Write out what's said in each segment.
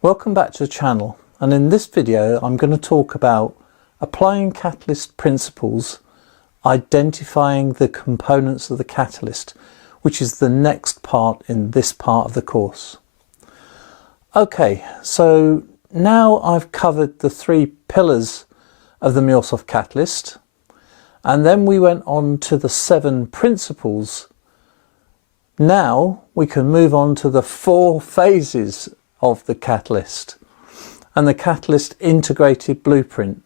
Welcome back to the channel, and in this video I'm going to talk about applying Catalyst principles, identifying the components of the Catalyst, which is the next part in this part of the course. Okay, so now I've covered the three pillars of the MuleSoft Catalyst, and then we went on to the 7 principles. Now we can move on to the 4 phases of the Catalyst and the Catalyst integrated blueprint.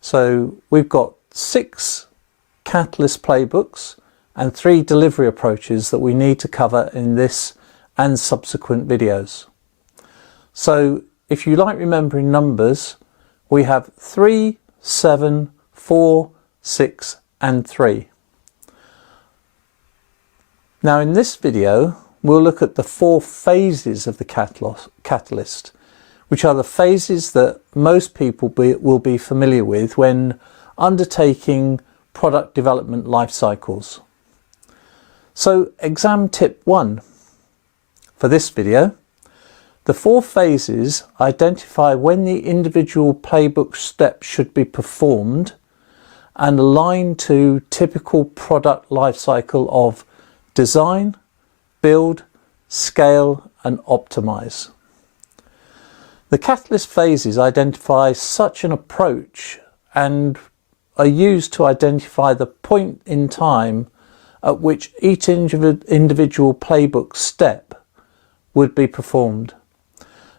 So we've got 6 Catalyst playbooks and 3 delivery approaches that we need to cover in this and subsequent videos. So if you like remembering numbers, we have 3, 7, 4, 6 and 3. Now in this video we'll look at the 4 phases of the Catalyst, which are the phases that most people will be familiar with when undertaking product development life cycles. So exam tip 1 for this video: the 4 phases identify when the individual playbook steps should be performed and align to typical product life cycle of design, build, scale and optimize. The Catalyst phases identify such an approach and are used to identify the point in time at which each individual playbook step would be performed.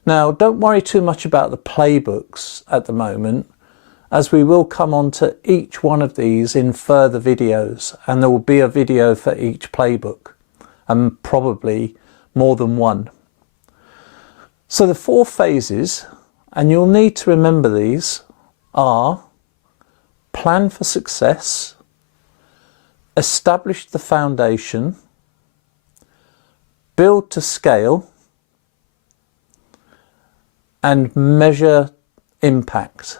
Now don't worry too much about the playbooks at the moment, as we will come on to each one of these in further videos, and there will be a video for each playbook and probably more than one. So the 4 phases, and you'll need to remember these, are: plan for success, establish the foundation, build to scale, and measure impact.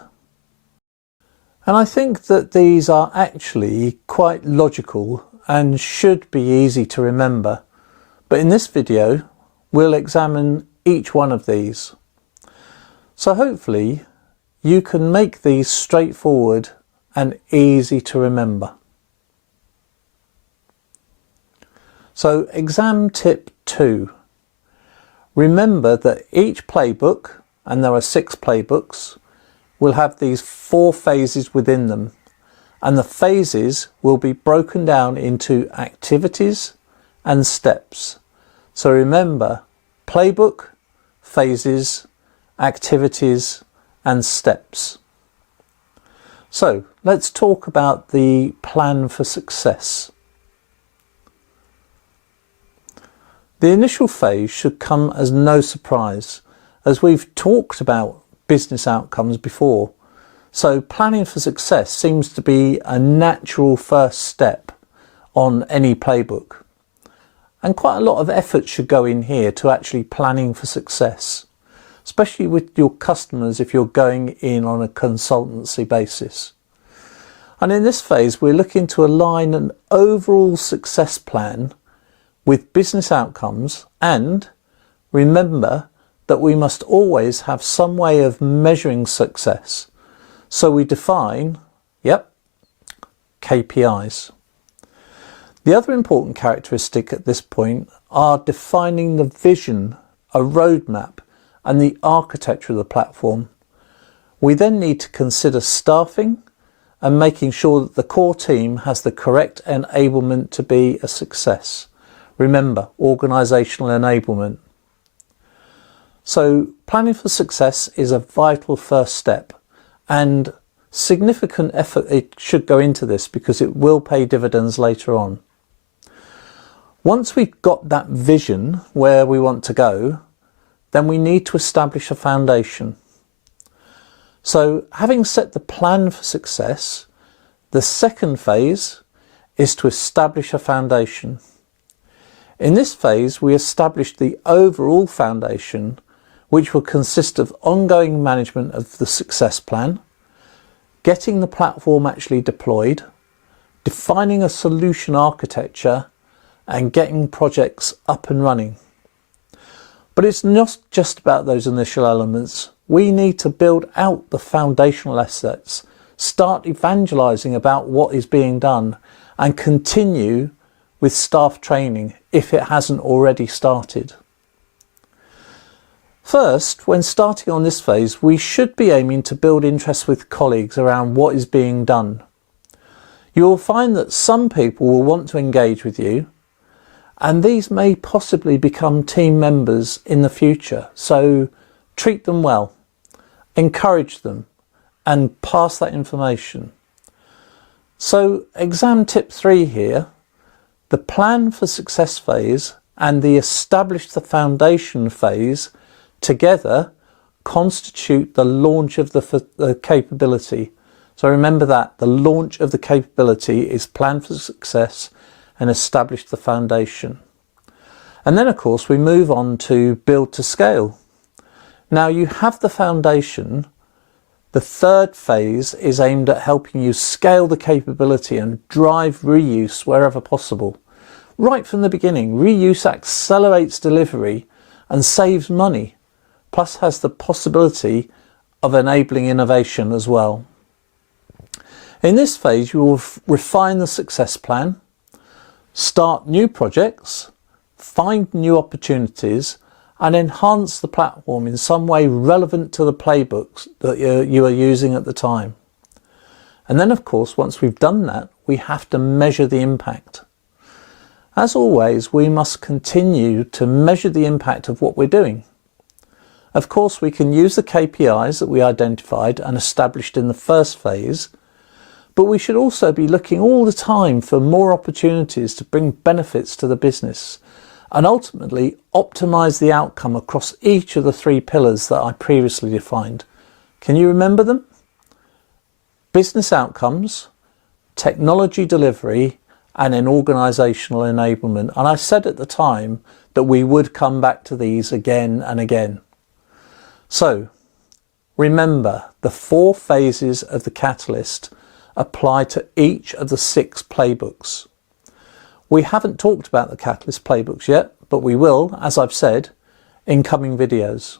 And I think that these are actually quite logical and should be easy to remember. But in this video, we'll examine each one of these. So hopefully you can make these straightforward and easy to remember. So exam tip 2. Remember that each playbook, and there are 6 playbooks, will have these 4 phases within them, and the phases will be broken down into activities and steps. So remember, playbook, phases, activities and steps. So let's talk about the plan for success. The initial phase should come as no surprise, as we've talked about business outcomes before. So planning for success seems to be a natural first step on any playbook. And quite a lot of effort should go in here to actually planning for success, especially with your customers if you're going in on a consultancy basis. And in this phase, we're looking to align an overall success plan with business outcomes, and remember that we must always have some way of measuring success. So we define, KPIs. The other important characteristic at this point are defining the vision, a roadmap, and the architecture of the platform. We then need to consider staffing and making sure that the core team has the correct enablement to be a success. Remember, organisational enablement. So planning for success is a vital first step, and significant effort it should go into this because it will pay dividends later on. Once we've got that vision where we want to go, then we need to establish a foundation. So having set the plan for success, the second phase is to establish a foundation. In this phase, we establish the overall foundation, which will consist of ongoing management of the success plan, getting the platform actually deployed, defining a solution architecture, and getting projects up and running. But it's not just about those initial elements. We need to build out the foundational assets, start evangelizing about what is being done, and continue with staff training if it hasn't already started. First, when starting on this phase, we should be aiming to build interest with colleagues around what is being done. You will find that some people will want to engage with you, and these may possibly become team members in the future. So treat them well, encourage them, and pass that information. So exam tip 3 here, the plan for success phase and the establish the foundation phase together constitute the launch of the capability. So remember that the launch of the capability is plan for success and establish the foundation. And then of course we move on to build to scale. Now you have the foundation. The third phase is aimed at helping you scale the capability and drive reuse wherever possible. Right from the beginning, reuse accelerates delivery and saves money, plus has the possibility of enabling innovation as well. In this phase, you will refine the success plan, start new projects, find new opportunities, and enhance the platform in some way relevant to the playbooks that you are using at the time. And then, of course, once we've done that, we have to measure the impact. As always, we must continue to measure the impact of what we're doing. Of course, we can use the KPIs that we identified and established in the first phase, but we should also be looking all the time for more opportunities to bring benefits to the business and ultimately optimize the outcome across each of the 3 pillars that I previously defined. Can you remember them? Business outcomes, technology delivery, and an organizational enablement. And I said at the time that we would come back to these again and again. So remember, the 4 phases of the Catalyst apply to each of the 6 playbooks. We haven't talked about the Catalyst playbooks yet, but we will, as I've said, in coming videos.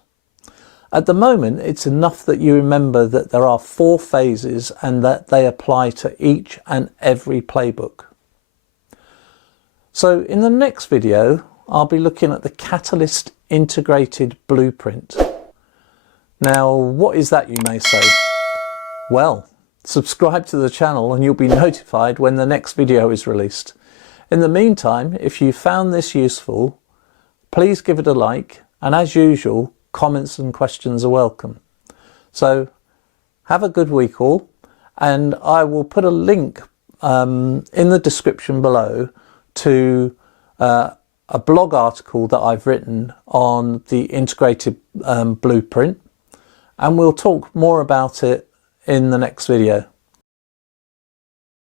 At the moment, it's enough that you remember that there are 4 phases and that they apply to each and every playbook. So in the next video, I'll be looking at the Catalyst integrated blueprint. Now, what is that, you may say? Well, subscribe to the channel and you'll be notified when the next video is released. In the meantime, if you found this useful, please give it a like, and as usual, comments and questions are welcome. So have a good week all, and I will put a link in the description below to a blog article that I've written on the integrated blueprint, and we'll talk more about it in the next video.